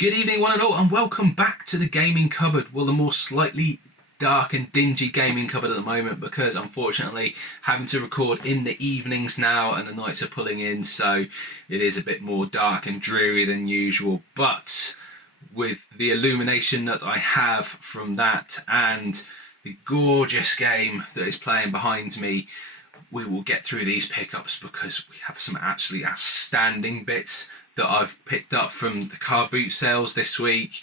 Good evening, one and all, and welcome back to the gaming cupboard. Well, the more slightly dark and dingy gaming cupboard at the moment, because unfortunately having to record in the evenings now and the nights are pulling in, so it is a bit more dark and dreary than usual. But with the illumination that I have from that and the gorgeous game that is playing behind me, we will get through these pickups because we have some absolutely outstanding bits that I've picked up from the car boot sales this week.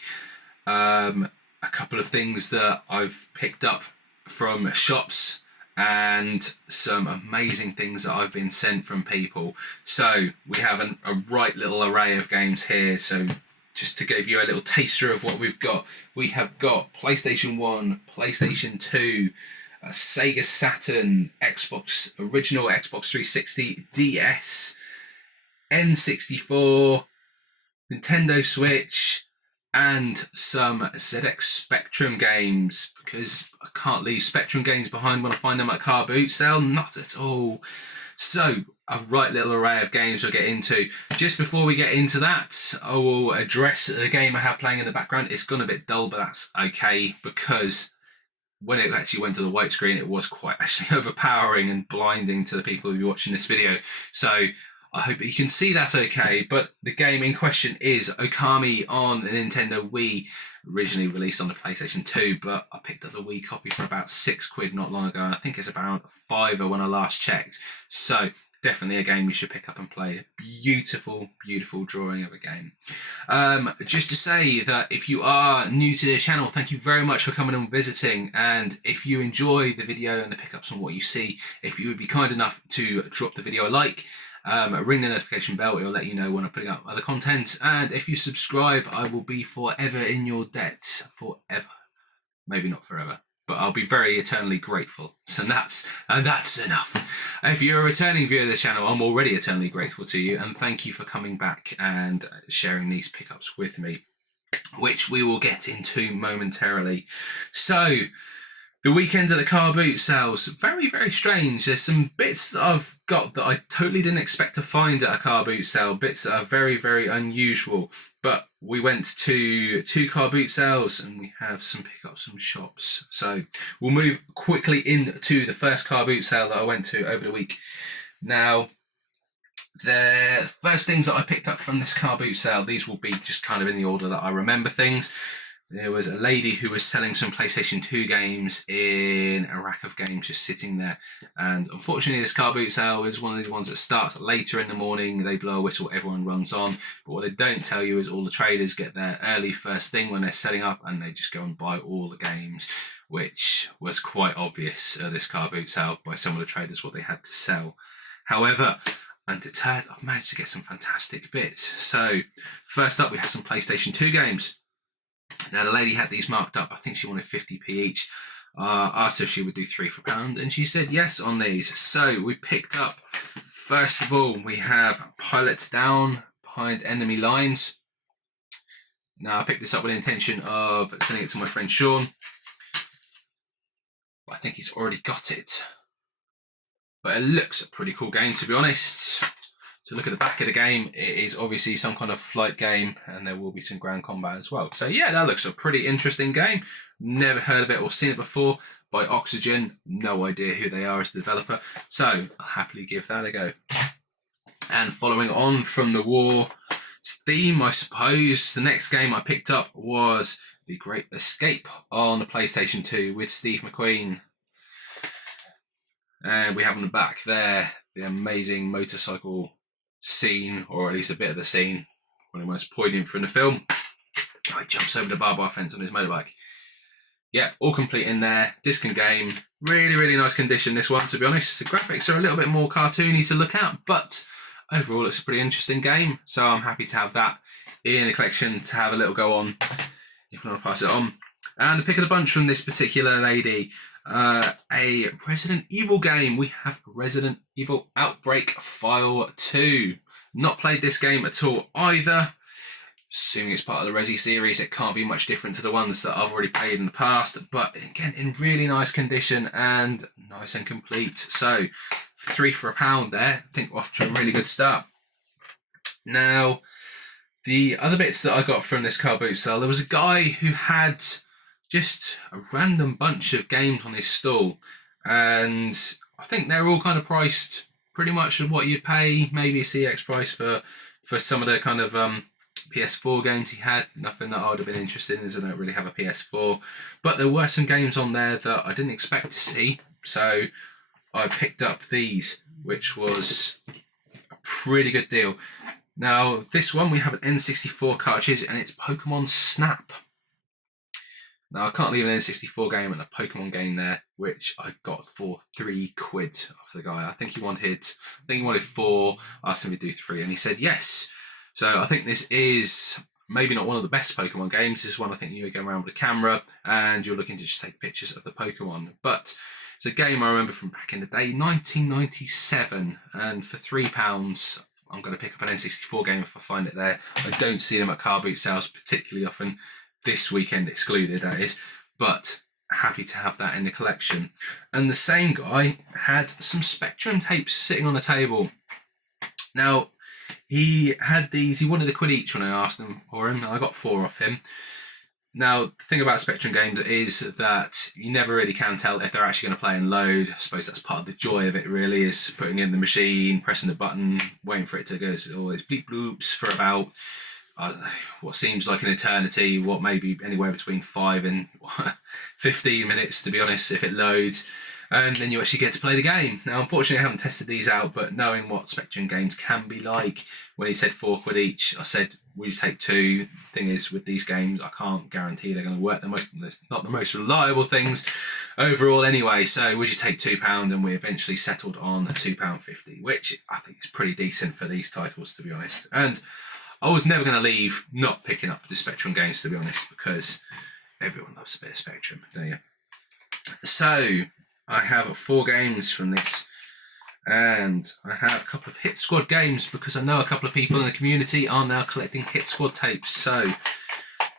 A couple of things that I've picked up from shops and some amazing things that I've been sent from people. So we have a right little array of games here. So just to give you a little taster of what we've got, we have got PlayStation 1, PlayStation 2, Sega Saturn, original Xbox 360, DS, N64, Nintendo Switch, and some ZX Spectrum games, because I can't leave Spectrum games behind when I find them at car boot sale, not at all. So a right little array of games we'll get into. Just before we get into that, I will address the game I have playing in the background. It's gone a bit dull, but that's okay, because when it actually went to the white screen, it was quite actually overpowering and blinding to the people who are watching this video. So I hope that you can see that okay. But the game in question is Okami on a Nintendo Wii, originally released on the PlayStation 2, but I picked up the Wii copy for about £6 not long ago, and I think it's about £5 when I last checked. So definitely a game you should pick up and play. Beautiful, beautiful drawing of a game. Just to say that if you are new to the channel, thank you very much for coming and visiting. And if you enjoy the video and the pickups and what you see, if you would be kind enough to drop the video a like, ring the notification bell, it will let you know when I'm putting up other content. And if you subscribe, I will be forever in your debt. Forever. Maybe not forever, but I'll be very eternally grateful. So that's enough. If you're a returning viewer of the channel, I'm already eternally grateful to you, and thank you for coming back and sharing these pickups with me, which we will get into momentarily. So the weekend at the car boot sales, very, very strange. There's some bits that I've got that I totally didn't expect to find at a car boot sale, bits that are very, very unusual. But we went to two car boot sales and we have some pickups from shops. So we'll move quickly into the first car boot sale that I went to over the week. Now, the first things that I picked up from this car boot sale, these will be just kind of in the order that I remember things. There was a lady who was selling some PlayStation 2 games in a rack of games just sitting there. And unfortunately, this car boot sale is one of the ones that starts later in the morning. They blow a whistle, everyone runs on. But what they don't tell you is all the traders get there early first thing when they're setting up, and they just go and buy all the games, which was quite obvious at this car boot sale by some of the traders what they had to sell. However, undeterred, I've managed to get some fantastic bits. So first up, we have some PlayStation 2 games. Now, the lady had these marked up. I think she wanted 50p each. Asked her if she would do 3 for £1, and she said yes on these. So we picked up, first of all, we have Pilots Down Behind Enemy Lines. Now, I picked this up with the intention of sending it to my friend Sean, but I think he's already got it. But it looks a pretty cool game, to be honest. To look at the back of the game, it is obviously some kind of flight game, and there will be some ground combat as well. So yeah, that looks a pretty interesting game. Never heard of it or seen it before. By Oxygen, no idea who they are as the developer. So I'll happily give that a go. And following on from the war theme, I suppose, the next game I picked up was The Great Escape on the PlayStation 2 with Steve McQueen. And we have on the back there the amazing motorcycle scene, or at least a bit of the scene, one of the most poignant from the film. Oh, he jumps over the barbed wire fence on his motorbike. Yeah, all complete in there. Disc and game. Really, really nice condition, this one, to be honest. The graphics are a little bit more cartoony to look at, but overall it's a pretty interesting game. So I'm happy to have that in the collection to have a little go on if you want to pass it on. And the pick of the bunch from this particular lady, a Resident Evil game. We have Resident Evil Outbreak File 2. Not played this game at all either. Assuming it's part of the Resi series, it can't be much different to the ones that I've already played in the past. But again, in really nice condition and nice and complete. So 3 for £1 there. I think we're off to a really good start. Now, The other bits that I got from this car boot sale, there was a guy who had just a random bunch of games on his stall, and I think they're all kind of priced pretty much at what you'd pay, maybe a CX price for some of the kind of PS4 games he had. Nothing that I would have been interested in, as I don't really have a PS4, but there were some games on there that I didn't expect to see, so I picked up these, which was a pretty good deal. Now, this one, we have an N64 cartridge, and it's Pokemon Snap. Now, I can't leave an N64 game and a Pokemon game there, which I got for £3 off the guy. I think he wanted 4. I asked him to do 3, and he said yes. So I think this is maybe not one of the best Pokemon games. This is one I think you're going around with a camera, and you're looking to just take pictures of the Pokemon. But it's a game I remember from back in the day, 1997, and for £3, I'm going to pick up an N64 game if I find it there. I don't see them at car boot sales particularly often, this weekend excluded, that is, but happy to have that in the collection. And the same guy had some Spectrum tapes sitting on the table. Now, he had these, he wanted £1 each when I asked him for him, and I got 4 off him. Now, the thing about Spectrum games is that you never really can tell if they're actually going to play and load. I suppose that's part of the joy of it, really, is putting it in the machine, pressing the button, waiting for it to go all these bleep bloops for about what seems like an eternity, what maybe anywhere between 5 and 15 minutes, to be honest, if it loads. And then you actually get to play the game. Now, unfortunately, I haven't tested these out, but knowing what Spectrum games can be like, when he said £4 each, I said, will you take 2? Thing is, with these games, I can't guarantee they're going to work. Not the most reliable things overall anyway. So would you take £2? And we eventually settled on £2.50, which I think is pretty decent for these titles, to be honest. And I was never going to leave not picking up the Spectrum games, to be honest, because everyone loves a bit of Spectrum, don't you? So I have 4 games from this, and I have a couple of Hit Squad games because I know a couple of people in the community are now collecting Hit Squad tapes, so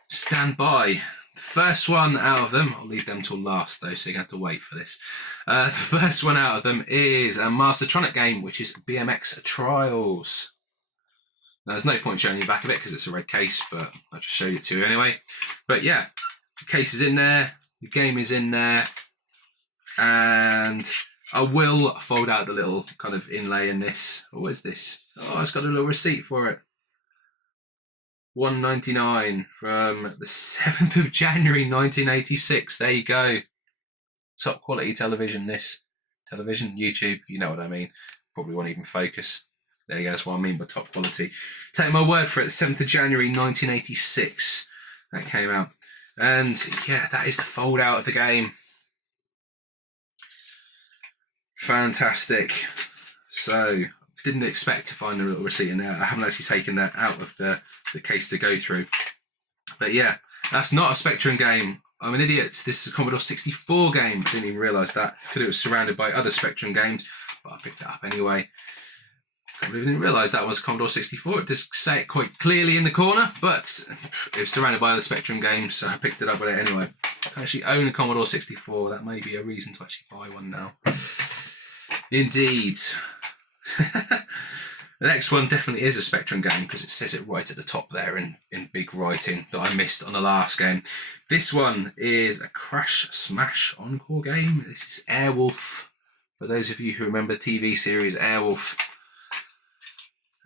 stand by. The first one out of them, I'll leave them till last though, so you're going to have to wait for this. The first one out of them is a Mastertronic game, which is BMX Trials. Now, there's no point showing you the back of it because it's a red case, but I'll just show you to you anyway. But yeah, the case is in there, the game is in there, and I will fold out the little kind of inlay in this. Oh, what is this? Oh, it's got a little receipt for it. $1.99 from the 7th of January 1986. There you go. Top quality television, this. Television, YouTube, you know what I mean. Probably won't even focus. There you go, that's what I mean by top quality. Take my word for it, the 7th of January 1986. That came out. And yeah, that is the fold out of the game. Fantastic. So, didn't expect to find a little receipt in there. I haven't actually taken that out of the case to go through. But yeah, that's not a Spectrum game. I'm an idiot. This is a Commodore 64 game. Didn't even realise that. Because it was surrounded by other Spectrum games. But I picked it up anyway. I didn't realise that was Commodore 64. It does say it quite clearly in the corner, but it was surrounded by other Spectrum games, so I picked it up with it anyway. I actually own a Commodore 64. That may be a reason to actually buy one now. Indeed. The next one definitely is a Spectrum game because it says it right at the top there in big writing that I missed on the last game. This one is a Crash Smash Encore game. This is Airwolf. For those of you who remember the TV series Airwolf.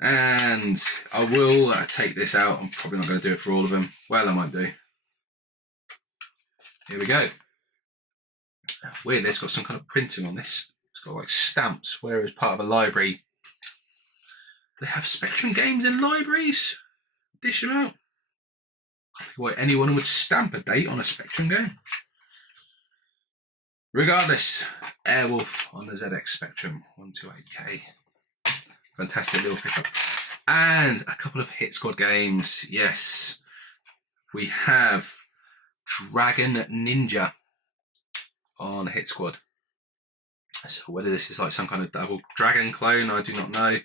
And I will take this out. I'm probably not going to do it for all of them. Well, I might do. Here we go. Weirdly, it's got some kind of printing on this. It's got like stamps, whereas part of a library. They have Spectrum games in libraries? Dish them out. I think why anyone would stamp a date on a Spectrum game. Regardless, Airwolf on the ZX Spectrum 128K. Fantastic little pickup. And a couple of Hit Squad games. Yes. We have Dragon Ninja on Hit Squad. So whether this is like some kind of double dragon clone, I do not know.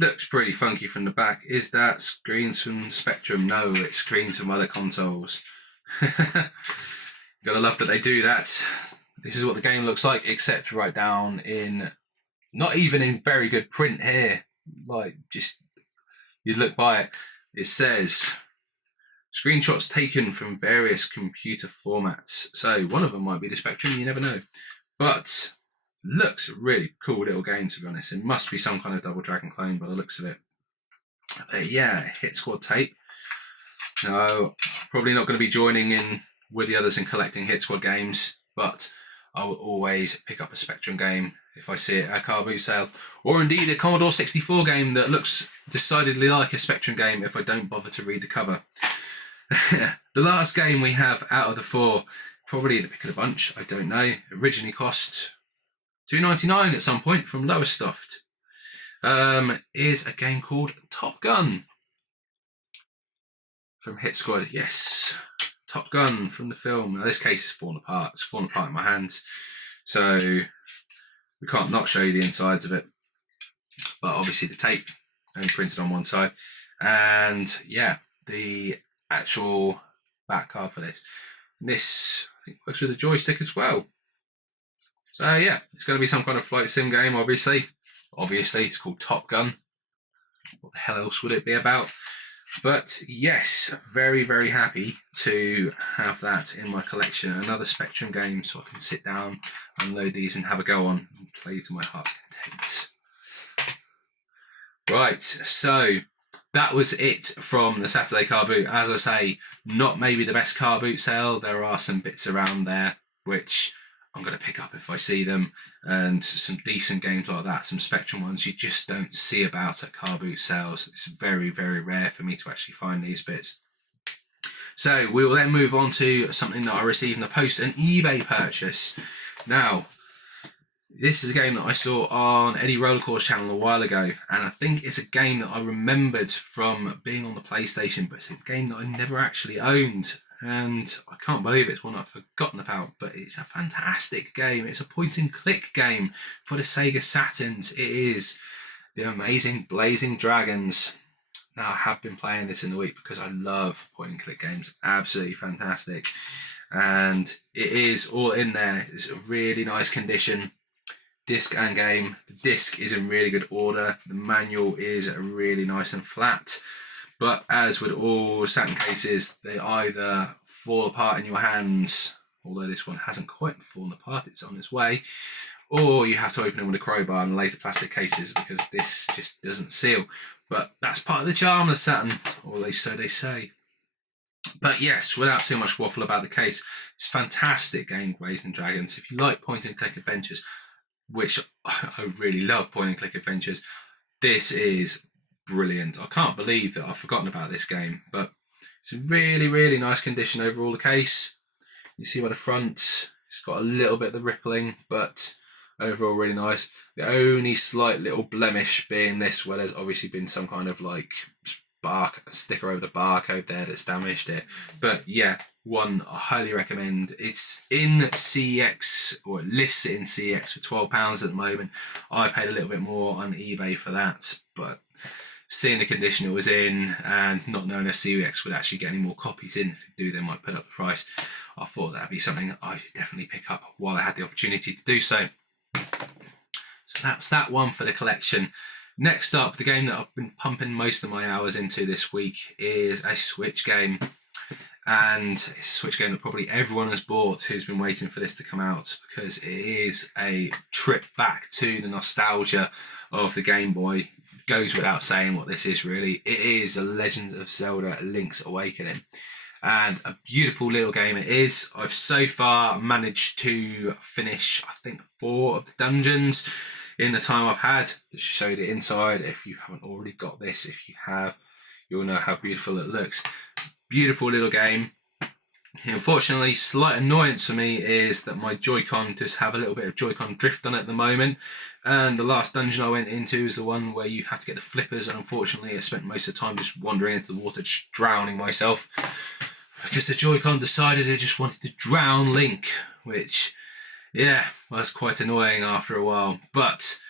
Looks pretty funky from the back. Is that screens from Spectrum? No, it's screens from other consoles. Gotta love that they do that. This is what the game looks like, except right down in... Not even in very good print here. Like, just, you'd look by it. It says, screenshots taken from various computer formats. So one of them might be the Spectrum, you never know. But looks a really cool little game, to be honest. It must be some kind of Double Dragon clone by the looks of it. But yeah, Hit Squad tape. No, probably not going to be joining in with the others in collecting Hit Squad games, but I will always pick up a Spectrum game if I see it at a car boot sale, or indeed a Commodore 64 game that looks decidedly like a Spectrum game if I don't bother to read the cover. The last game we have out of the four, probably the pick of the bunch, I don't know, originally cost $2.99 at some point from Lower Stuffed, is a game called Top Gun from Hit Squad. Yes, Top Gun from the film. Now this case is fallen apart. It's fallen apart in my hands, so we can't not show you the insides of it. But obviously the tape only printed on one side, and yeah, the actual back card for this. This I think works with a joystick as well. So yeah, it's going to be some kind of flight sim game. Obviously, it's called Top Gun. What the hell else would it be about? But yes, very, very happy to have that in my collection. Another Spectrum game, so I can sit down, unload these and have a go on and play to my heart's content. Right, so that was it from the Saturday car boot. As I say, not maybe the best car boot sale. There are some bits around there which I'm going to pick up if I see them, and some decent games like that, some Spectrum ones you just don't see about at car boot sales. It's very, very rare for me to actually find these bits. So we will then move on to something that I received in the post, an eBay purchase. Now, this is a game that I saw on Eddie Rollercore's channel a while ago, and I think it's a game that I remembered from being on the PlayStation, but it's a game that I never actually owned. And I can't believe it's one I've forgotten about, but it's a fantastic game. It's a point-and-click game for the Sega Saturns. It is the amazing Blazing Dragons. Now, I have been playing this in the week because I love point-and-click games. Absolutely fantastic. And it is all in there. It's a really nice condition. Disc and game. The disc is in really good order. The manual is really nice and flat. But as with all Saturn cases, they either fall apart in your hands, although this one hasn't quite fallen apart, it's on its way, or you have to open them with a crowbar in later plastic cases because this just doesn't seal. But that's part of the charm of the Saturn, or so they say. But yes, without too much waffle about the case, it's a fantastic game, Blazing Dragons. If you like point-and-click adventures, which I really love point-and-click adventures, this is brilliant. I can't believe that I've forgotten about this game, but it's a really, really nice condition overall. The case, you see by the front, it's got a little bit of the rippling, but overall really nice. The only slight little blemish being this, where there's obviously been some kind of like sticker over the barcode there that's damaged it. But yeah, one I highly recommend. It's in CEX, or it lists it in CEX for £12 at the moment. I paid a little bit more on eBay for that, but seeing the condition it was in and not knowing if CEX would actually get any more copies in, if they do, they might put up the price. I thought that'd be something I should definitely pick up while I had the opportunity to do so. So that's that one for the collection. Next up, the game that I've been pumping most of my hours into this week is a Switch game. And it's a Switch game that probably everyone has bought who's been waiting for this to come out, because it is a trip back to the nostalgia of the Game Boy. It goes without saying what this is really. It is The Legend of Zelda Link's Awakening. And a beautiful little game it is. I've so far managed to finish, I think, 4 of the dungeons in the time I've had. To show you the inside, if you haven't already got this. If you have, you'll know how beautiful it looks. Beautiful little game. Unfortunately, slight annoyance for me is that my Joy-Con just have a little bit of Joy-Con drift on it at the moment. And the last dungeon I went into is the one where you have to get the flippers, and unfortunately I spent most of the time just wandering into the water, just drowning myself, because the Joy-Con decided it just wanted to drown Link, which, yeah, was quite annoying after a while. But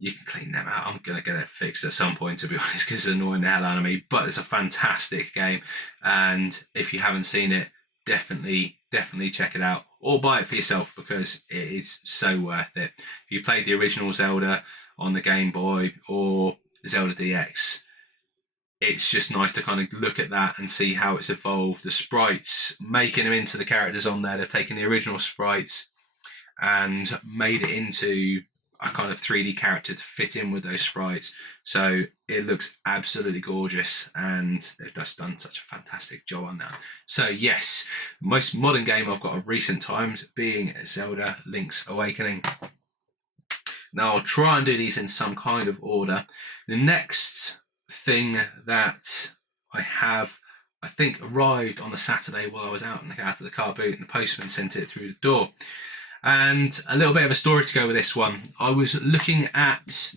you can clean them out. I'm going to get it fixed at some point, to be honest, because it's annoying the hell out of me. But it's a fantastic game. And if you haven't seen it, definitely check it out. Or buy it for yourself, because it is so worth it. If you played the original Zelda on the Game Boy or Zelda DX, it's just nice to kind of look at that and see how it's evolved. The sprites, making them into the characters on there. They've taken the original sprites and made it into a kind of 3D character to fit in with those sprites. So it looks absolutely gorgeous, and they've just done such a fantastic job on that. So yes, most modern game I've got of recent times being Zelda Link's Awakening. Now I'll try and do these in some kind of order. The next thing that I have, I think, arrived on the Saturday while I was out of the car boot, and the postman sent it through the door. And a little bit of a story to go with this one. I was looking at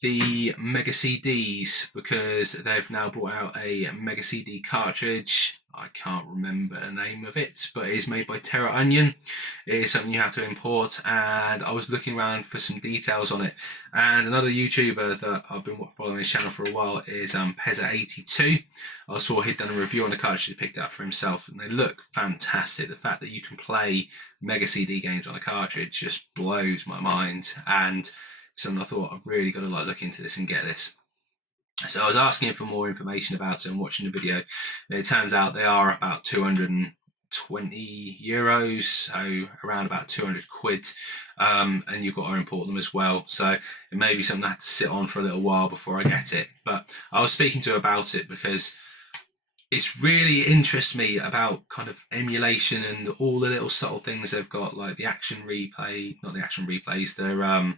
the Mega CDs because they've now brought out a Mega CD cartridge. I can't remember the name of it, but it is made by Terra Onion. It is something you have to import, and I was looking around for some details on it. And another YouTuber that I've been following his channel for a while is Pezza82. I saw he'd done a review on the cartridge he picked up for himself, and they look fantastic. The fact that you can play Mega CD games on a cartridge just blows my mind, and something I thought I've really got to look into this and get this. So I was asking him for more information about it and watching the video, and it turns out they are about 220 euros, so around about 200 quid, and you've got to import them as well. So it may be something I have to sit on for a little while before I get it. But I was speaking to him about it because it's really interests me about kind of emulation and all the little subtle things they've got, like the action replay, not the action replays, they're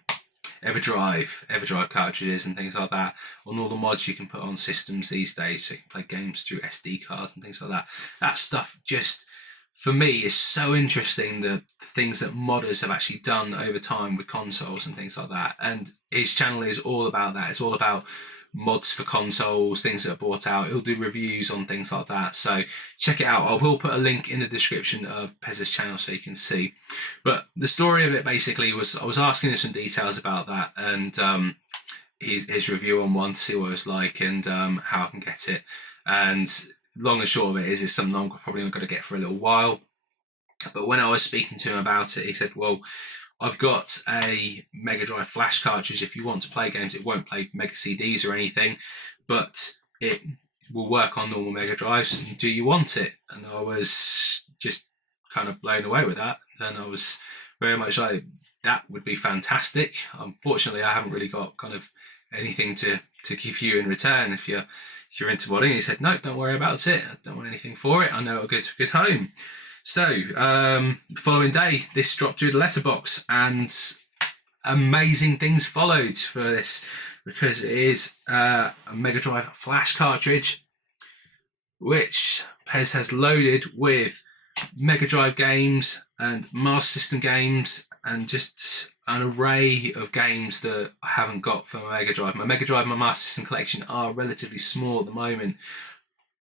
EverDrive cartridges and things like that, on all the mods you can put on systems these days, so you can play games through SD cards and things like that. That stuff just, for me, is so interesting, the things that modders have actually done over time with consoles and things like that. And his channel is all about that. It's all about mods for consoles, things that are brought out. He'll do reviews on things like that, so check it out. I will put a link in the description of Pez's channel so you can see. But the story of it basically was, I was asking him some details about that, and his review on one to see what it was like, and how I can get it. And long and short of it is, it's something I'm probably not going to get for a little while. But when I was speaking to him about it, he said, well, I've got a Mega Drive flash cartridge. If you want to play games, it won't play Mega CDs or anything, but it will work on normal Mega Drives. Do you want it? And I was just kind of blown away with that. And I was very much like, that would be fantastic. Unfortunately, I haven't really got kind of anything to give you in return if you're into modding. He said, no, don't worry about it. I don't want anything for it. I know it'll go to a good home. So, the following day, this dropped through the letterbox, and amazing things followed for this, because it is a Mega Drive flash cartridge, which Pez has loaded with Mega Drive games and Master System games, and just an array of games that I haven't got for my Mega Drive. My Mega Drive and my Master System collection are relatively small at the moment,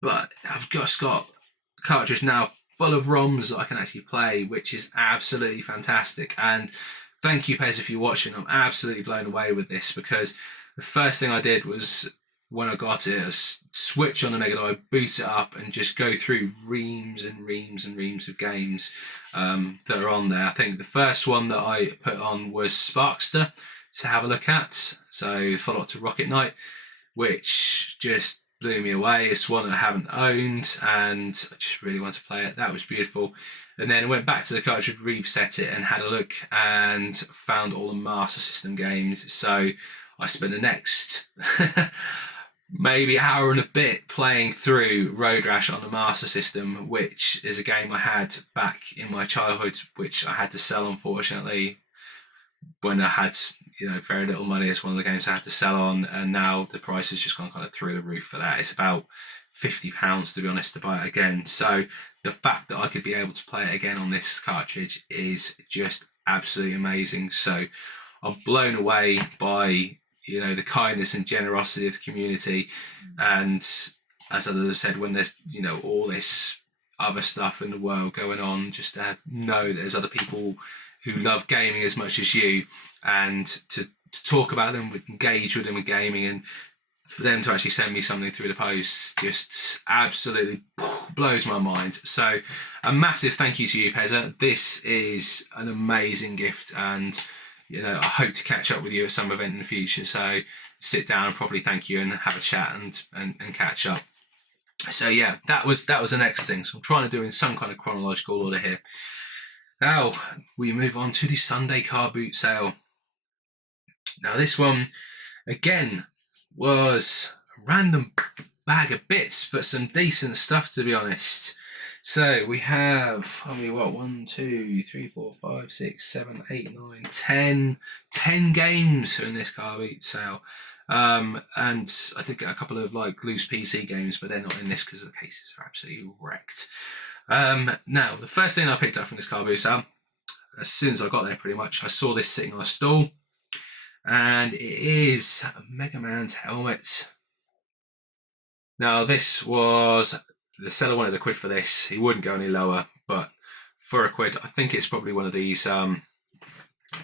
but I've just got a cartridge now full of ROMs that I can actually play, which is absolutely fantastic. And thank you, Pez, if you're watching. I'm absolutely blown away with this, because the first thing I did was, when I got it, I switch on the Mega Drive, boot it up, and just go through reams and reams and reams of games that are on there. I think the first one that I put on was Sparkster to have a look at, so follow-up to Rocket Knight, which just blew me away. It's one I haven't owned, and I just really want to play it. That was beautiful. And then I went back to the cartridge, reset it, and had a look, and found all the Master System games. So I spent the next maybe hour and a bit playing through Road Rash on the Master System, which is a game I had back in my childhood, which I had to sell, unfortunately, when I had very little money. It's one of the games I had to sell on, and now the price has just gone kind of through the roof for that. It's about £50, to be honest, to buy it again. So the fact that I could be able to play it again on this cartridge is just absolutely amazing. So I'm blown away by the kindness and generosity of the community. And as others said, when there's all this other stuff in the world going on, just to know that there's other people who love gaming as much as you, and to talk about them, engage with them in gaming, and for them to actually send me something through the post just absolutely blows my mind. So a massive thank you to you, Pezza. This is an amazing gift, and I hope to catch up with you at some event in the future. So sit down and properly thank you and have a chat and catch up. So yeah, that was the next thing. So I'm trying to do in some kind of chronological order here. Now we move on to the Sunday car boot sale. Now this one again was a random bag of bits, but some decent stuff, to be honest. So we have, 1, 2, 3, 4, 5, 6, 7, 8, 9, 10 games in this car boot sale. And I did get a couple of like loose PC games, but they're not in this because the cases are absolutely wrecked. Now, the first thing I picked up from this car boot sale, as soon as I got there pretty much, I saw this sitting on a stall, and it is Mega Man's helmet. Now, this was, the seller wanted a quid for this. He wouldn't go any lower, but for a quid, I think it's probably one of these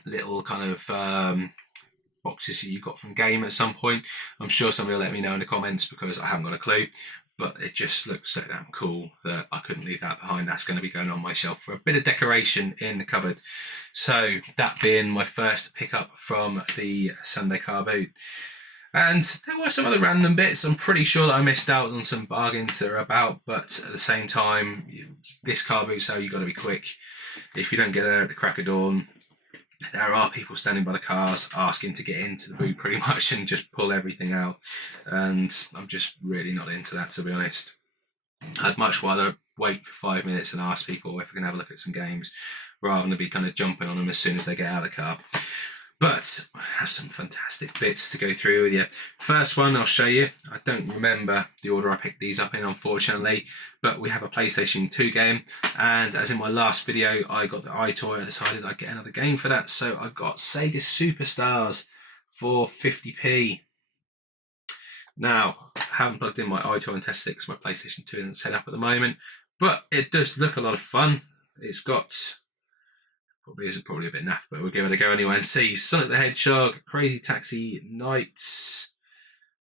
little kind of boxes that you got from Game at some point. I'm sure somebody will let me know in the comments because I haven't got a clue, but it just looks so damn cool that I couldn't leave that behind. That's going to be going on my shelf for a bit of decoration in the cupboard. So that being my first pickup from the Sunday car boot. And there were some other random bits. I'm pretty sure that I missed out on some bargains that are about, but at the same time, this car boot sale, you've got to be quick. If you don't get there at the crack of dawn, there are people standing by the cars asking to get into the boot pretty much and just pull everything out. And I'm just really not into that, to be honest. I'd much rather wait for 5 minutes and ask people if they can have a look at some games rather than to be kind of jumping on them as soon as they get out of the car. But I have some fantastic bits to go through with you. First one I'll show you. I don't remember the order I picked these up in, unfortunately, but we have a PlayStation 2 game, and as in my last video, I got the iToy. I decided I'd get another game for that, so I got Sega Superstars for 50p. Now, I haven't plugged in my iToy and tested it because my PlayStation 2 isn't set up at the moment, but it does look a lot of fun. It's got... probably a bit naff, but we'll give it a go anyway and see. Sonic the Hedgehog, Crazy Taxi Nights,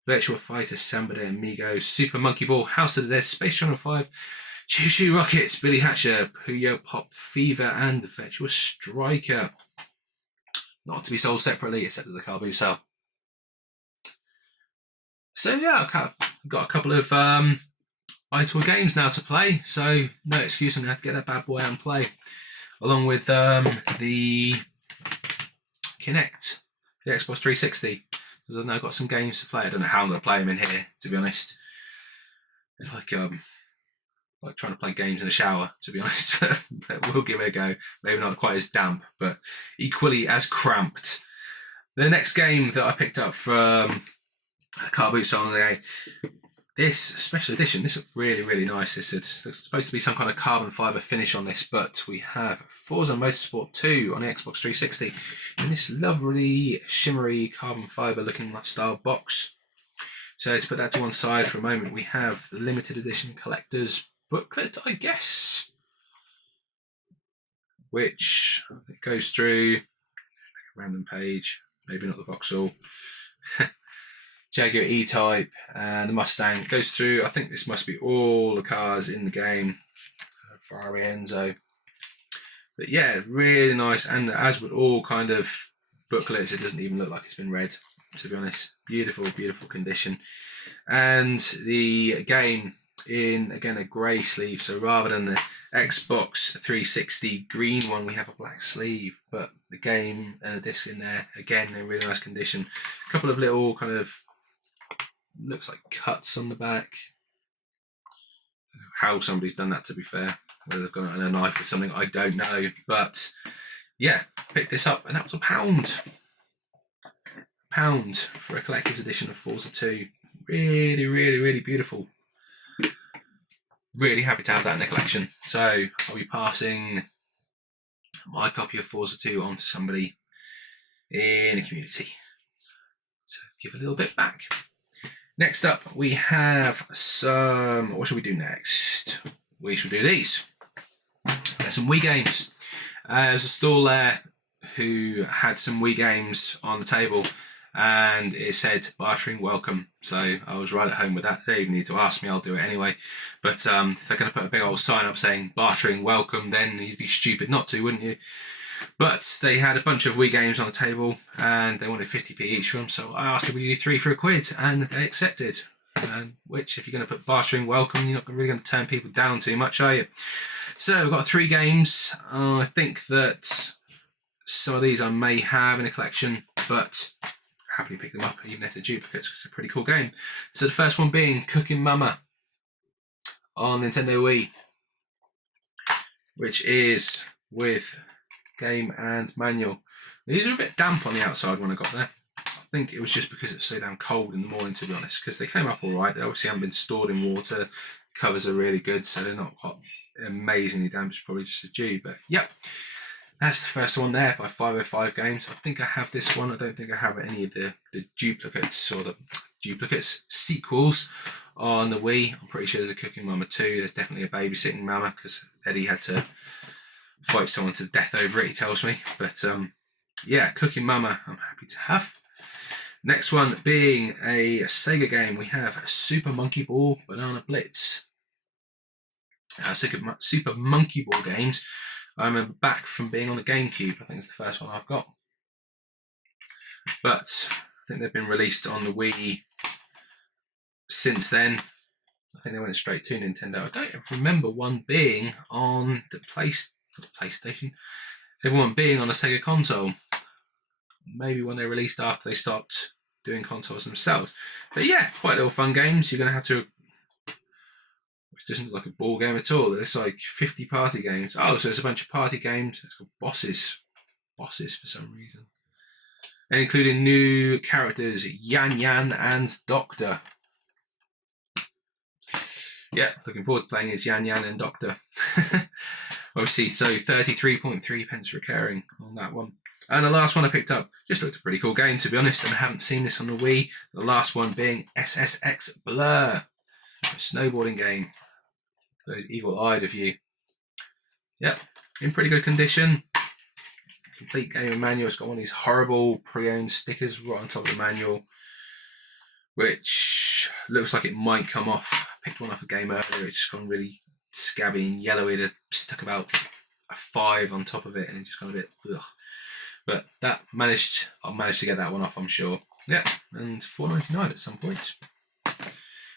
Virtua Fighter, Samba de Amigo, Super Monkey Ball, House of the Dead, Space Channel 5, Choo Choo Rockets, Billy Hatcher, Puyo Pop Fever, and Virtua Striker. Not to be sold separately, except at the car boot sale. So yeah, I've got a couple of iToy games now to play, so no excuse, I'm going to have to get that bad boy out and play. Along with the Kinect, the Xbox 360, because I've now got some games to play. I don't know how I'm going to play them in here, to be honest. It's like trying to play games in a shower, to be honest. But we'll give it a go. Maybe not quite as damp, but equally as cramped. The next game that I picked up from Car Boot Sale on the day, this special edition, this is really, really nice. There's supposed to be some kind of carbon fibre finish on this, but we have Forza Motorsport 2 on the Xbox 360 in this lovely, shimmery carbon fibre looking style box. So to put that to one side for a moment, we have the limited edition collector's booklet, I guess, which it goes through a random page, maybe not the Vauxhall. Jaguar E-Type and the Mustang. Goes through, I think this must be all the cars in the game. Ferrari Enzo. But yeah, really nice, and as with all kind of booklets, it doesn't even look like it's been read, to be honest. Beautiful, beautiful condition. And the game in, again, a grey sleeve, so rather than the Xbox 360 green one, we have a black sleeve, but the game disc in there, again, in really nice condition. A couple of little kind of, looks like cuts on the back. How somebody's done that, to be fair, whether they've gone out on a knife or something, I don't know. But yeah, picked this up and that was £1. £1 for a collector's edition of Forza 2. Really, really, really beautiful. Really happy to have that in the collection. So I'll be passing my copy of Forza 2 on to somebody in the community. So give a little bit back. Next up, we have some... What should we do next? We shall do these. There's some Wii games. There's a stall there who had some Wii games on the table, and it said bartering welcome. So I was right at home with that. They didn't even need to ask me, I'll do it anyway. But if they're going to put a big old sign up saying bartering welcome, then you'd be stupid not to, wouldn't you? But they had a bunch of Wii games on the table and they wanted 50p each for them, so I asked them, would you do 3 for £1? And they accepted. Which, if you're going to put bartering welcome, you're not really going to turn people down too much, are you? So we've got 3 games. I think that some of these I may have in a collection, but happily pick them up, even if they're duplicates, because it's a pretty cool game. So the first one being Cooking Mama on Nintendo Wii, which is with game and manual. These are a bit damp on the outside when I got there. I think it was just because it's so damn cold in the morning, to be honest, because they came up all right. They obviously haven't been stored in water. Covers are really good, so they're not hot, amazingly damp. It's probably just a dew, but yep. That's the first one there by 505 Games. I think I have this one. I don't think I have any of the duplicates or the sequels on the Wii. I'm pretty sure there's a Cooking Mama 2. There's definitely a Babysitting Mama because Eddie had to fight someone to death over it, he tells me. But yeah, Cooking Mama I'm happy to have. Next one being a Sega game. We have Super Monkey Ball Banana Blitz. Super Monkey Ball games. I remember back from being on the GameCube. I think it's the first one I've got. But I think they've been released on the Wii since then. I think they went straight to Nintendo. I don't remember one being on the PlayStation. Everyone being on a Sega console. Maybe when they released after they stopped doing consoles themselves. But yeah, quite little fun games. You're going to have to... Which doesn't look like a ball game at all. It's like 50 party games. Oh, so it's a bunch of party games. It's called Bosses. Bosses for some reason. And including new characters, Yan Yan and Doctor. Yeah, looking forward to playing as Yan Yan and Doctor. Obviously, so 33.3 pence recurring on that one. And the last one I picked up just looked a pretty cool game, to be honest, and I haven't seen this on the Wii. The last one being SSX Blur, a snowboarding game. Those eagle-eyed of you. Yep, in pretty good condition. Complete game and manual. It's got one of these horrible pre-owned stickers right on top of the manual, which looks like it might come off. I picked one off a game earlier. It's just gone really scabby and yellowy. They stuck about a 5 on top of it, and it just got a bit ugh. But I'll manage to get that one off, I'm sure. Yeah, and $4.99 at some point.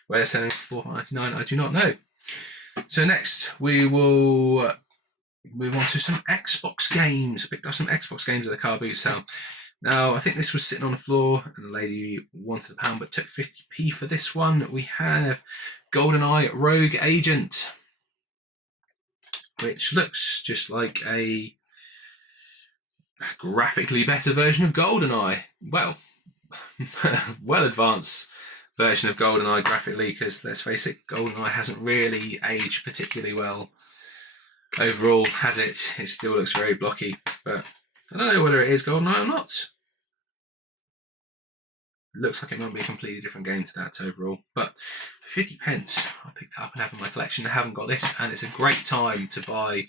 Where they're selling for $4.99, I do not know. So next we will move on to some Xbox games. I picked up some Xbox games at the car boot sale. Now, I think this was sitting on the floor and the lady wanted £1 but took 50p for this one. We have GoldenEye Rogue Agent, which looks just like a graphically better version of GoldenEye. Well, well advanced version of GoldenEye graphically, because let's face it, GoldenEye hasn't really aged particularly well overall, has it? It still looks very blocky, but I don't know whether it is GoldenEye or not. It looks like it might be a completely different game to that overall, but for 50 pence I picked it up and have in my collection. I haven't got this, and it's a great time to buy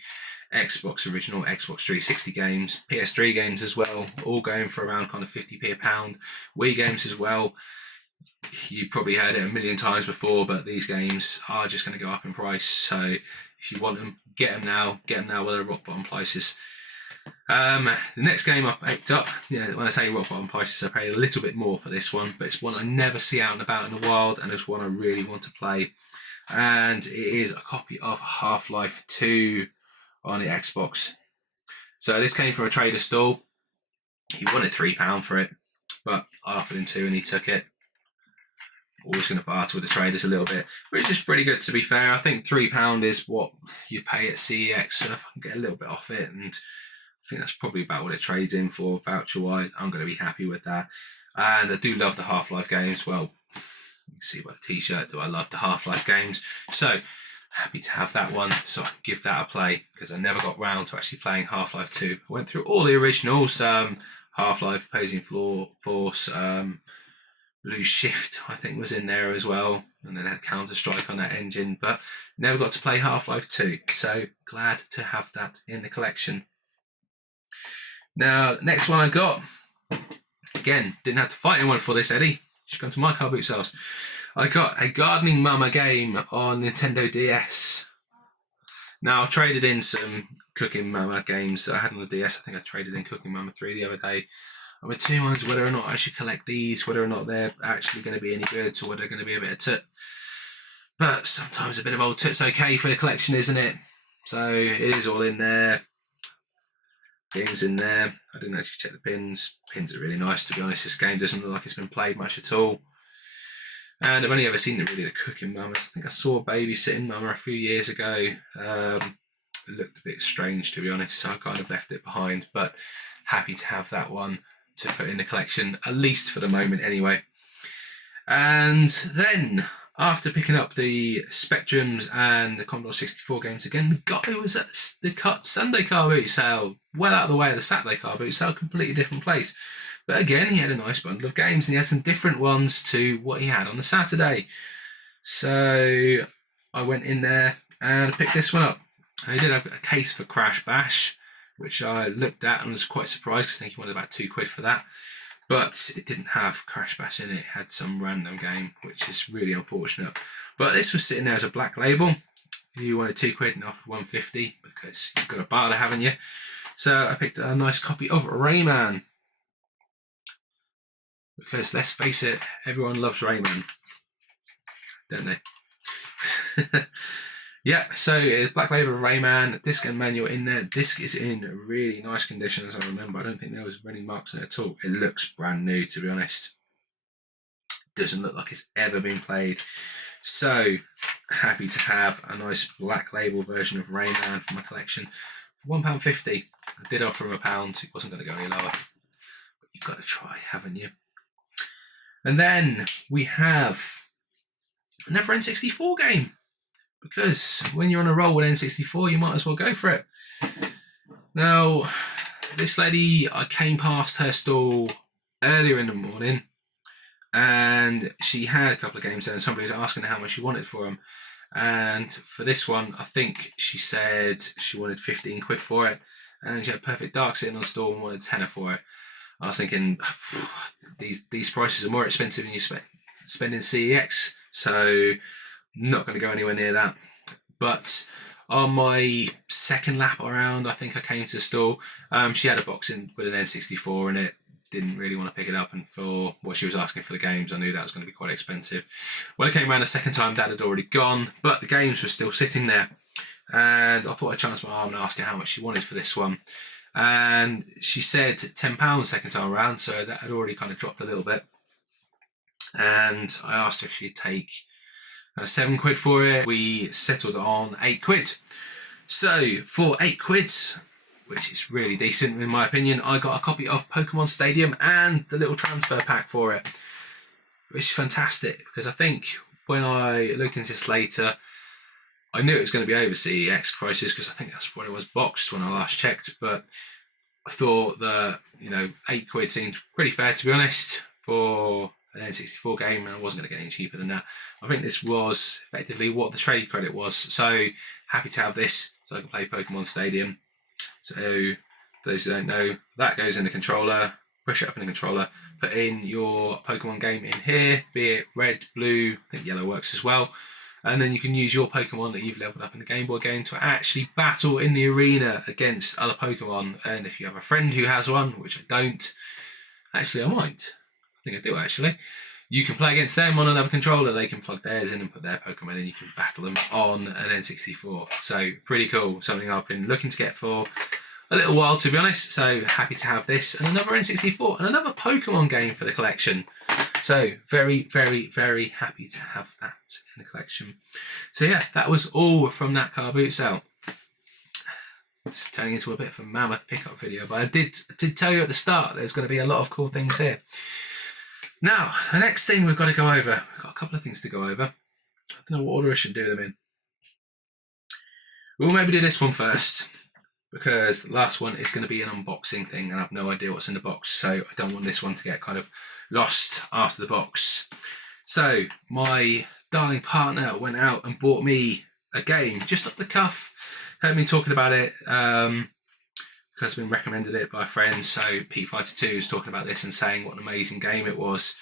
Xbox original, Xbox 360 games, PS3 games as well, all going for around kind of 50p a pound. Wii games as well. You probably heard it a million times before, but these games are just going to go up in price. So if you want them, get them now. Get them now while they're rock bottom prices. The next game I picked up, when I say rock bottom prices, I paid a little bit more for this one, but it's one I never see out and about in the wild, and it's one I really want to play. And it is a copy of Half-Life 2 on the Xbox. So this came from a trader stall. He wanted £3 for it, but I offered him £2 and he took it. Always going to barter with the traders a little bit, which is pretty good, to be fair. I think £3 is what you pay at CEX, so if I can get a little bit off it, and I think that's probably about what it trades in for voucher wise, I'm going to be happy with that. And I do love the Half-Life games. Well, you can see by the t-shirt, do I love the Half-Life games? So happy to have that one, so I can give that a play, because I never got round to actually playing Half-Life 2. I went through all the originals, Half-Life, Opposing Force, Blue Shift, I think, was in there as well, and then had Counter-Strike on that engine, but never got to play Half-Life 2, so glad to have that in the collection. Now, next one I got, again, didn't have to fight anyone for this, Eddie, just come to my car boot sales. I got a Gardening Mama game on Nintendo DS. Now, I've traded in some Cooking Mama games that I had on the DS. I think I traded in Cooking Mama 3 the other day. I'm in two minds whether or not I should collect these, whether or not they're actually going to be any good, or whether they're going to be a bit of tit. But sometimes a bit of old tit's okay for the collection, isn't it? So it is all in there. Games in there. I didn't actually check the pins. Pins are really nice, to be honest. This game doesn't look like it's been played much at all. And I've only ever seen really the Cooking Mamas. I think I saw Babysitting Mama a few years ago. It looked a bit strange, to be honest, so I kind of left it behind. But happy to have that one to put in the collection, at least for the moment anyway. And then, after picking up the Spectrums and the Commodore 64 games again, the guy was at the Sunday car boot sale, well out of the way of the Saturday car boot sale, completely different place. But again, he had a nice bundle of games, and he had some different ones to what he had on the Saturday. So I went in there and picked this one up. He did have a case for Crash Bash, which I looked at and was quite surprised because I think he wanted about £2 for that. But it didn't have Crash Bash in it. It had some random game, which is really unfortunate. But this was sitting there as a black label. You wanted £2, not £1.50, because you've got a barter, haven't you? So I picked a nice copy of Rayman. Because let's face it, everyone loves Rayman, don't they? Yeah, so it's black label of Rayman, disc and manual in there. Disc is in really nice condition, as I remember. I don't think there was any marks on it at all. It looks brand new, to be honest. Doesn't look like it's ever been played. So happy to have a nice black label version of Rayman for my collection for £1.50. I did offer him £1. It wasn't going to go any lower. But you've got to try, haven't you? And then we have another N64 game. Because when you're on a roll with N64, you might as well go for it. Now, this lady, I came past her stall earlier in the morning, and she had a couple of games there, and somebody was asking her how much she wanted for them. And for this one, I think she said she wanted £15 for it, and she had Perfect Dark sitting on the stall and wanted £10 for it. I was thinking, these prices are more expensive than you spend in CEX, so not going to go anywhere near that. But on my second lap around, I think I came to the store. She had a box in with an N64 in it. Didn't really want to pick it up, and for what she was asking for the games, I knew that was going to be quite expensive. When I came around the second time, Dad had already gone, but the games were still sitting there. And I thought I'd chance my arm and ask her how much she wanted for this one. And she said £10 second time around, so that had already kind of dropped a little bit. And I asked her if she'd take £7 for it. We settled on £8. So for £8, which is really decent in my opinion, I got a copy of Pokemon Stadium and the little transfer pack for it, which is fantastic, because I think when I looked into this later, I knew it was going to be over CEX prices, because I think that's what it was boxed when I last checked. But I thought that, £8 seemed pretty fair, to be honest, for an N64 game, and I wasn't going to get any cheaper than that. I think this was effectively what the trade credit was. So happy to have this so I can play Pokemon Stadium. So those who don't know, that goes in the controller, push it up in the controller, put in your Pokemon game in here, be it red, blue, I think yellow works as well. And then you can use your Pokemon that you've leveled up in the Game Boy game to actually battle in the arena against other Pokemon. And if you have a friend who has one, which I don't, actually I might. I think I do actually. You can play against them on another controller. They can plug theirs in and put their Pokemon in, and you can battle them on an N64. So pretty cool. Something I've been looking to get for a little while, to be honest. So happy to have this and another N64 and another Pokemon game for the collection. So very, very, very happy to have that in the collection. So yeah, that was all from that car boot sale. It's turning into a bit of a mammoth pickup video, but I did tell you at the start there's going to be a lot of cool things here. Now, the next thing we've got to go over, we've got a couple of things to go over. I don't know what order I should do them in. We'll maybe do this one first, because the last one is going to be an unboxing thing, and I have no idea what's in the box, so I don't want this one to get kind of lost after the box. So, my darling partner went out and bought me a game, just off the cuff. Heard me talking about it, because I've been recommended it by friends. So Pete Fighter 2 is talking about this and saying what an amazing game it was.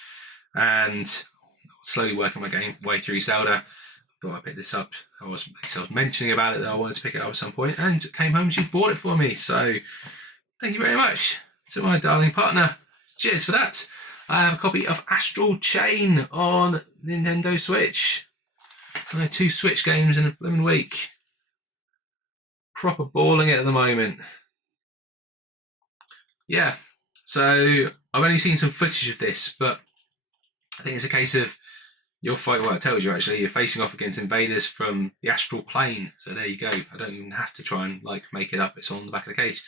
And slowly working my way through Zelda. thought I'd pick this up. I was mentioning about it that I wanted to pick it up at some point, and came home and she bought it for me. So thank you very much to my darling partner. Cheers for that. I have a copy of Astral Chain on Nintendo Switch. I know 2 Switch games in a blooming week. Proper balling it at the moment. Yeah, so I've only seen some footage of this, but I think it's a case of you're fighting, well, it tells you actually, you're facing off against invaders from the astral plane. So there you go. I don't even have to try and make it up. It's on the back of the cage.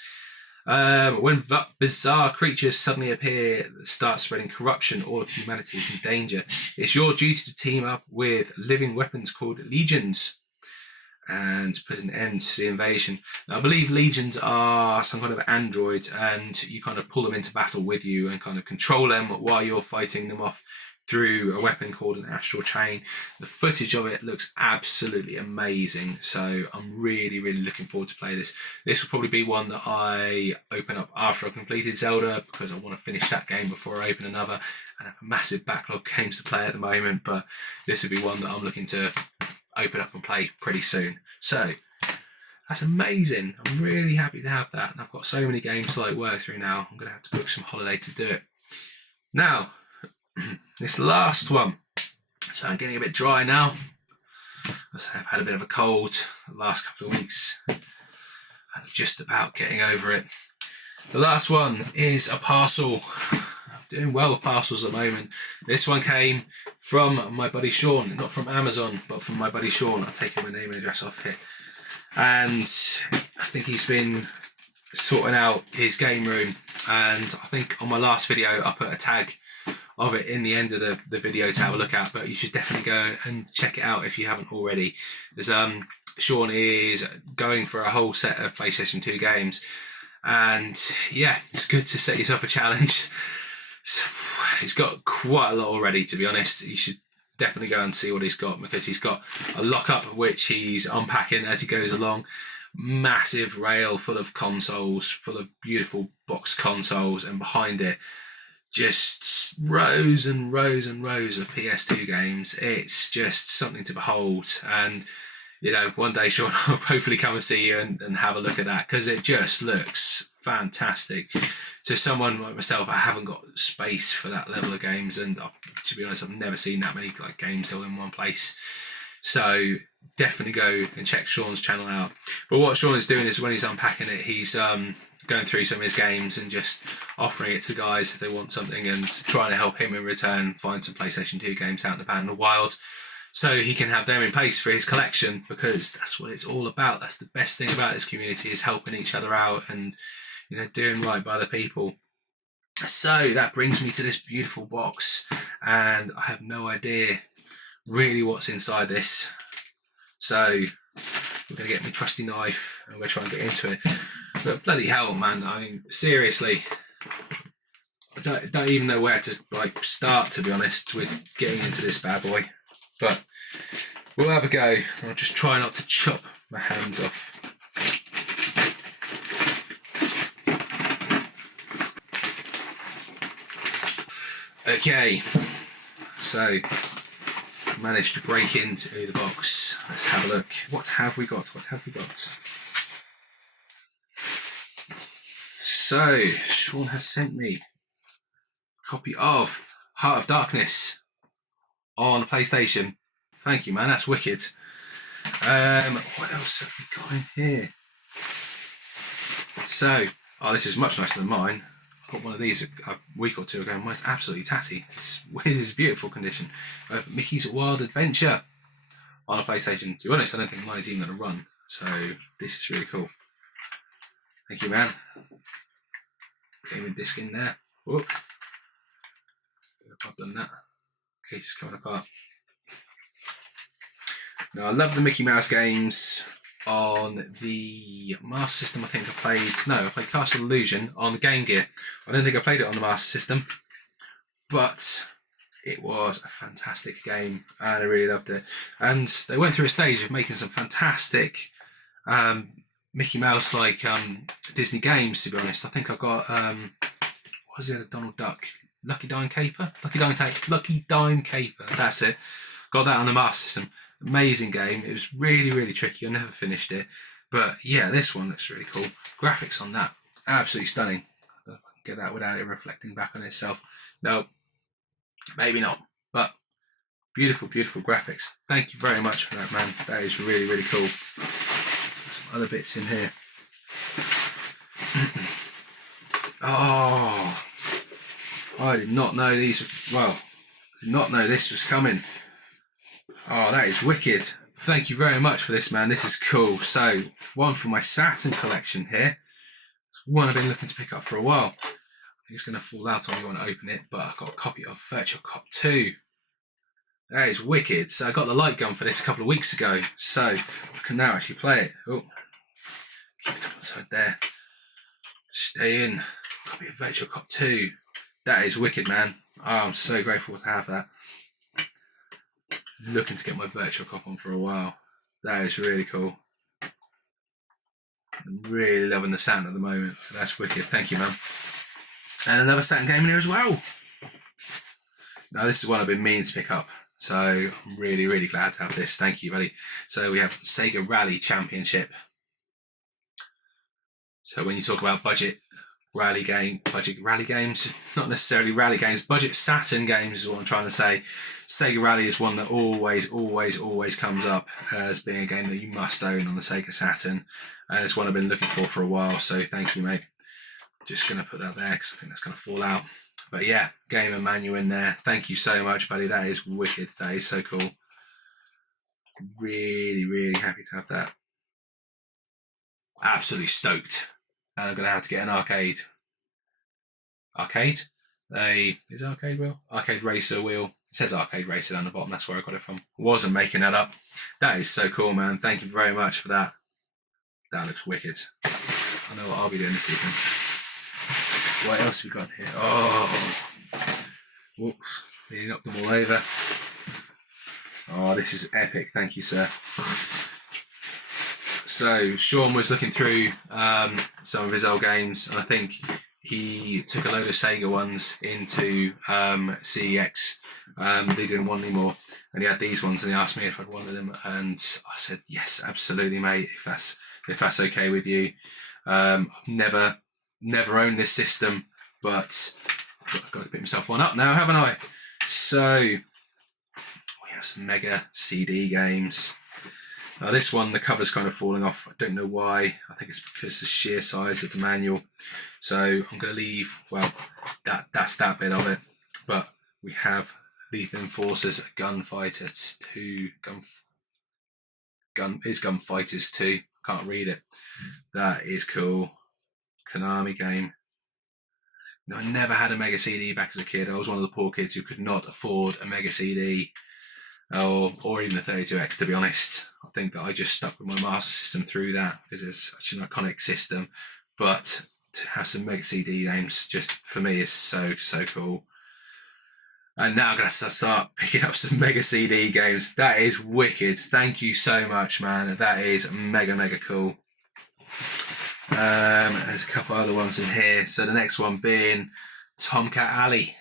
When bizarre creatures suddenly appear that start spreading corruption, all of humanity is in danger. It's your duty to team up with living weapons called legions and put an end to the invasion. Now, I believe legions are some kind of android, and you kind of pull them into battle with you and kind of control them while you're fighting them off through a weapon called an astral chain. The footage of it looks absolutely amazing, so I'm really looking forward to play this. This will probably be one that I open up after I've completed Zelda, because I want to finish that game before I open another, and I have a massive backlog of games to play at the moment, but this will be one that I'm looking to open up and play pretty soon. So that's amazing. I'm really happy to have that, and I've got so many games to work through now. I'm going to have to book some holiday to do it. Now, this last one. So I'm getting a bit dry now. I've had a bit of a cold the last couple of weeks. I'm just about getting over it. The last one is a parcel. I'm doing well with parcels at the moment. This one came from my buddy Sean, not from Amazon, but from my buddy Sean. I'll take my name and address off here. And I think he's been sorting out his game room. And I think on my last video, I put a tag of it in the end of the video to have a look at, but you should definitely go and check it out if you haven't already. There's Sean is going for a whole set of PlayStation 2 games, and yeah, it's good to set yourself a challenge. He's got quite a lot already, to be honest. You should definitely go and see what he's got, because he's got a lockup which he's unpacking as he goes along. Massive rail full of consoles, full of beautiful box consoles, and behind it just rows and rows and rows of PS2 games. It's just something to behold, and one day Sean will hopefully come and see you and have a look at that, because it just looks fantastic. To someone like myself, I haven't got space for that level of games, and to be honest, I've never seen that many games all in one place. So definitely go and check Sean's channel out. But what Sean is doing is, when he's unpacking it, he's going through some of his games and just offering it to guys if they want something, and trying to help him in return find some PlayStation 2 games out in the wild, so he can have them in place for his collection, because that's what it's all about. That's the best thing about this community, is helping each other out and doing right by the people. So that brings me to this beautiful box, and I have no idea really what's inside this. So I'm going to get my trusty knife and we're going to try and get into it. But bloody hell, man, I mean, seriously, I don't even know where to start, to be honest, with getting into this bad boy. But we'll have a go. I'll just try not to chop my hands off. Okay, so managed to break into the box. Let's have a look. What have we got? So, Sean has sent me a copy of Heart of Darkness on PlayStation. Thank you, man. That's wicked. What else have we got in here? So, this is much nicer than mine. I got one of these a week or two ago. Mine's absolutely tatty. It's beautiful condition. Mickey's Wild Adventure on a PlayStation. To be honest, I don't think mine's even going to run. So, this is really cool. Thank you, man. Gaming disc in there. Whoop. I've done that. Case is coming apart. Now, I love the Mickey Mouse games on the Master System. I played Castle Illusion on the Game Gear. I don't think I played it on the Master System, but it was a fantastic game and I really loved it. And they went through a stage of making some fantastic Mickey Mouse Disney games, to be honest. I think I got what was the other Donald Duck? Lucky Dime Caper? Lucky Dime Caper, that's it. Got that on the Master System. Amazing game. It was really, really tricky. I never finished it. But yeah, this one looks really cool. Graphics on that, absolutely stunning. I don't know if I can get that without it reflecting back on itself. No, maybe not. But beautiful, beautiful graphics. Thank you very much for that, man. That is really, really cool. Some other bits in here. Oh, I did not know these. Well, did not know this was coming. Oh, that is wicked. Thank you very much for this, man. This is cool. So, one from my Saturn collection here. It's one I've been looking to pick up for a while. I think it's going to fall out on me when I open it, but I've got a copy of Virtual Cop 2. That is wicked. So I got the light gun for this a couple of weeks ago. So I can now actually play it. Oh, keep it outside there. Stay in. Copy of Virtual Cop 2. That is wicked, man. Oh, I'm so grateful to have that. Looking to get my Virtual Cop on for a while. That is really cool. I'm really loving the sound at the moment, so that's wicked. Thank you, man. And another Saturn game in here as well. Now this is one I've been meaning to pick up, so I'm really, really glad to have this. Thank you, buddy. So we have Sega Rally Championship. So when you talk about budget rally games, not necessarily rally games, budget Saturn games is what I'm trying to say. Sega Rally is one that always comes up as being a game that you must own on the Sega Saturn, and it's one I've been looking for a while, so thank you, mate. Just going to put that there because I think that's going to fall out. But yeah, gamer manual in there. Thank you so much, buddy. That is wicked. That is so cool. Really, really happy to have that. Absolutely stoked. And I'm going to have to get an arcade. Is arcade wheel? Arcade racer wheel. It says arcade racer down the bottom. That's where I got it from. Wasn't making that up. That is so cool, man. Thank you very much for that. That looks wicked. I know what I'll be doing this evening. What else have we got here? Oh, whoops. Nearly knocked them all over. Oh, this is epic. Thank you, sir. So, Sean was looking through some of his old games, and I think he took a load of Sega ones into CEX. They didn't want any more, and he had these ones, and he asked me if I'd wanted them, and I said yes, absolutely, mate. If that's okay with you. I've never owned this system, but I've got to pick myself one up now, haven't I? So we have some Mega CD games. Now this one, the cover's kind of falling off. I don't know why. I think it's because the sheer size of the manual. So I'm going to leave, well, that's that bit of it. But we have Lethal Enforcers Gunfighters 2. Gunfighters 2. Can't read it. That is cool. Konami game. No, I never had a Mega CD back as a kid. I was one of the poor kids who could not afford a Mega CD or even a 32X, to be honest. I think that I just stuck with my Master System through that because it's such an iconic system. But to have some Mega CD games, just for me, is so cool. And now I'm going to start picking up some Mega CD games. That is wicked. Thank you so much, man. That is mega cool. There's a couple other ones in here. So the next one being Tomcat Alley.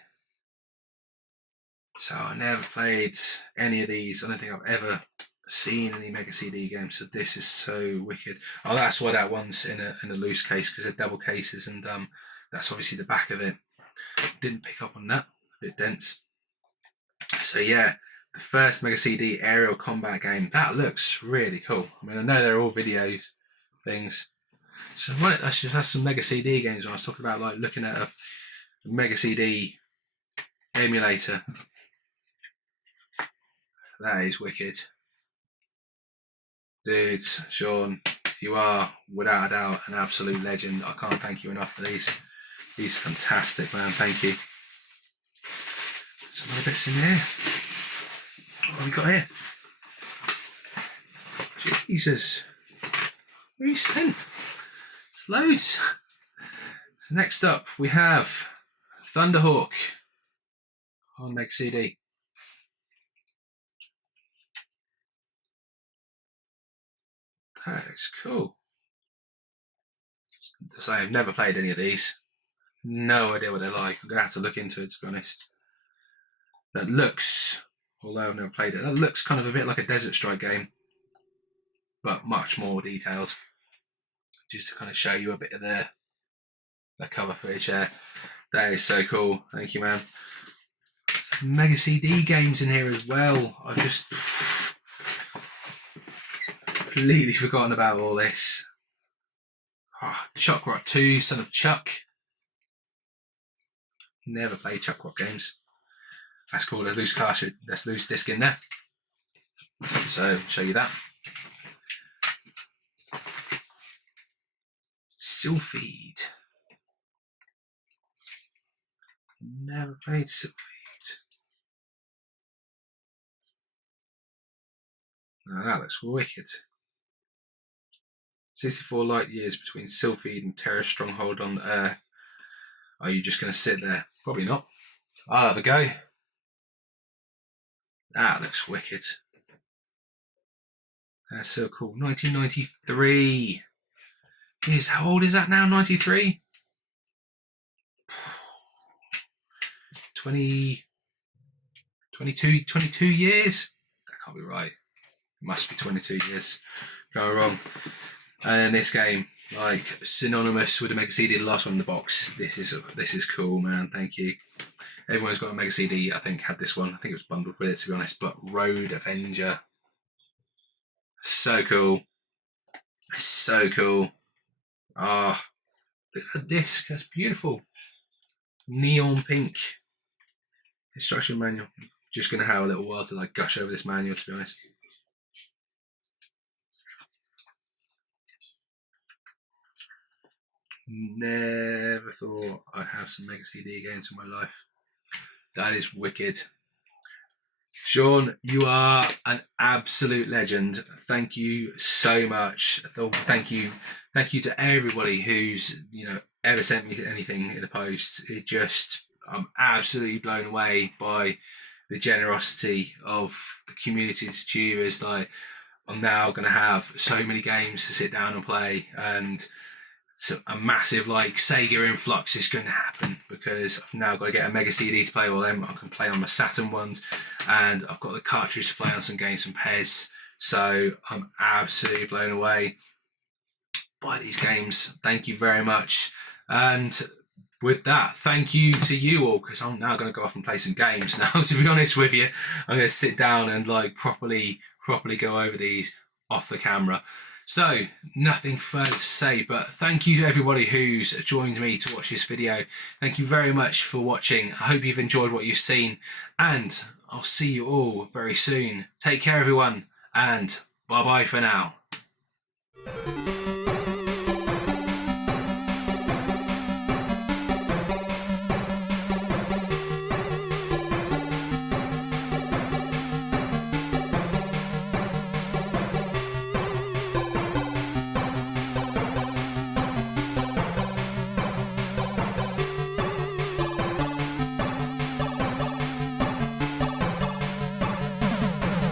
So I never played any of these. I don't think I've ever seen any Mega CD games. So this is so wicked. Oh, that's why that one's in a loose case, because they're double cases, and that's obviously the back of it. Didn't pick up on that. A bit dense. So yeah, the first Mega CD aerial combat game. That looks really cool. I mean, I know they're all video things. So I should have some Mega CD games when I was talking about like looking at a Mega CD emulator. That is wicked. Dude, Sean, you are without a doubt an absolute legend. I can't thank you enough for these. These are fantastic, man. Thank you. Some other bits in here. What have we got here? Jesus. What are you sent? It's loads. Next up, we have Thunderhawk on Mega CD. That is cool. To say, I've never played any of these. No idea what they're like. I'm going to have to look into it, to be honest. That looks although I've never played it. That looks kind of a bit like a Desert Strike game, but much more detailed. Just to kind of show you a bit of the cover footage there. That is so cool. Thank you, man. Mega CD games in here as well. I've just completely forgotten about all this. Chuck Rock 2, Son of Chuck. Never played Chuck Rock games. That's cool. There's loose disc in there. So show you that. Sylphid. Never played Sylphid. Now that looks wicked. 64 light years between Sylphid and Terra's stronghold on Earth. Are you just going to sit there? Probably not. I'll have a go. That looks wicked. That's so cool. 1993. Yes, how old is that now? 93? 22 years? That can't be right. It must be 22 years. Go wrong. And this game, like, synonymous with the Mega CD, the last one in the box. This is cool, man. Thank you. Everyone who's got a Mega CD, I think, had this one. I think it was bundled with it, to be honest. But Road Avenger. So cool. So cool. Ah, look at the disc. That's beautiful. Neon pink. Instruction manual. Just going to have a little while to like gush over this manual, to be honest. Never thought I'd have some Mega CD games in my life. That is wicked. Sean, you are an absolute legend. Thank you so much. Thank you to everybody who's ever sent me anything in the post. I'm absolutely blown away by the generosity of the community of YouTubers. Like, I'm now going to have so many games to sit down and play, and so a massive like Sega influx is going to happen because I've now got to get a Mega CD to play all them. I can play on my Saturn ones, and I've got the cartridge to play on some games from PES. So I'm absolutely blown away by these games. Thank you very much. And with that, thank you to you all, because I'm now going to go off and play some games now, to be honest with you. I'm going to sit down and like properly go over these off the camera. So, nothing further to say, but thank you to everybody who's joined me to watch this video. Thank you very much for watching. I hope you've enjoyed what you've seen, and I'll see you all very soon. Take care, everyone, and bye-bye for now.